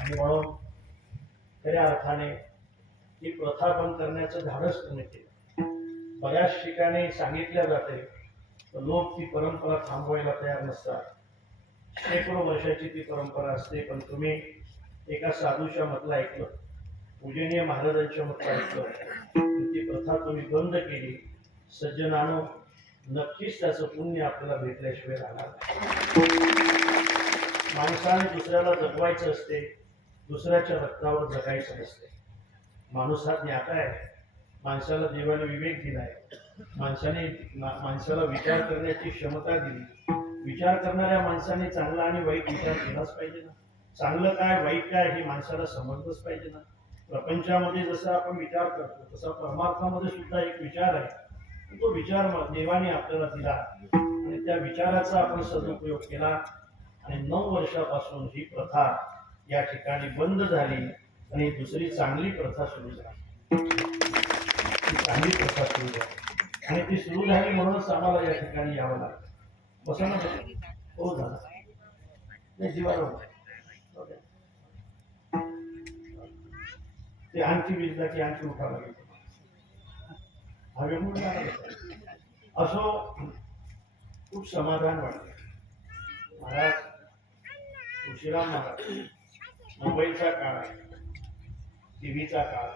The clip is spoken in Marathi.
आणि म्हणून खऱ्या अर्थाने ही प्रथा बंद करण्याचं धाडस तुम्ही केलं. बऱ्याच ठिकाणी सांगितल्या जाते लोक ती परंपरा थांबवायला तयार नसतात. शेकडो वर्षाची ती परंपरा असते पण तुम्ही एका साधूच्या मतला ऐकलं पूजनीय महाराजांच्या मतला ऐकलं ती प्रथा तुम्ही बंद केली सज्जनानो नक्कीच त्याचं पुण्य आपल्याला भेटल्याशिवाय राहणार माणसाने दुसऱ्याला जगवायचं असते दुसऱ्याच्या रक्तावर जगायचं नसते. माणूस हा ज्ञाता आहे. माणसाला देवाने विवेक दिलाय. माणसाने माणसाला विचार करण्याची क्षमता दिली. विचार करणाऱ्या माणसाने चांगला आणि वाईट विचार केलाच पाहिजे ना. चांगलं काय वाईट काय हे माणसाला समजलंच पाहिजे ना. प्रपंचामध्ये जसा आपण विचार करतो तसा परमार्थामध्ये सुद्धा एक विचार आहे. तो विचार देवाने आपल्याला दिला. आणि त्या विचाराचा आपण सदुपयोग केला. आणि नऊ वर्षापासून ही प्रथा या ठिकाणी बंद झाली आणि दुसरी चांगली प्रथा सुरू झाली. चांगली प्रथा सुरू झाली. आणि ती सुरू झाली म्हणूनच आम्हाला या ठिकाणी यावं लागलं. बसा ना. हो झालं नाही जीवाला ते आणखी विजला की आणखी उठावं लागेल. हवे असो खूप समाधान वाटलं. महाराज तुळशीराम महाराज मोबाईलचा काळ टी व्हीचा काळ.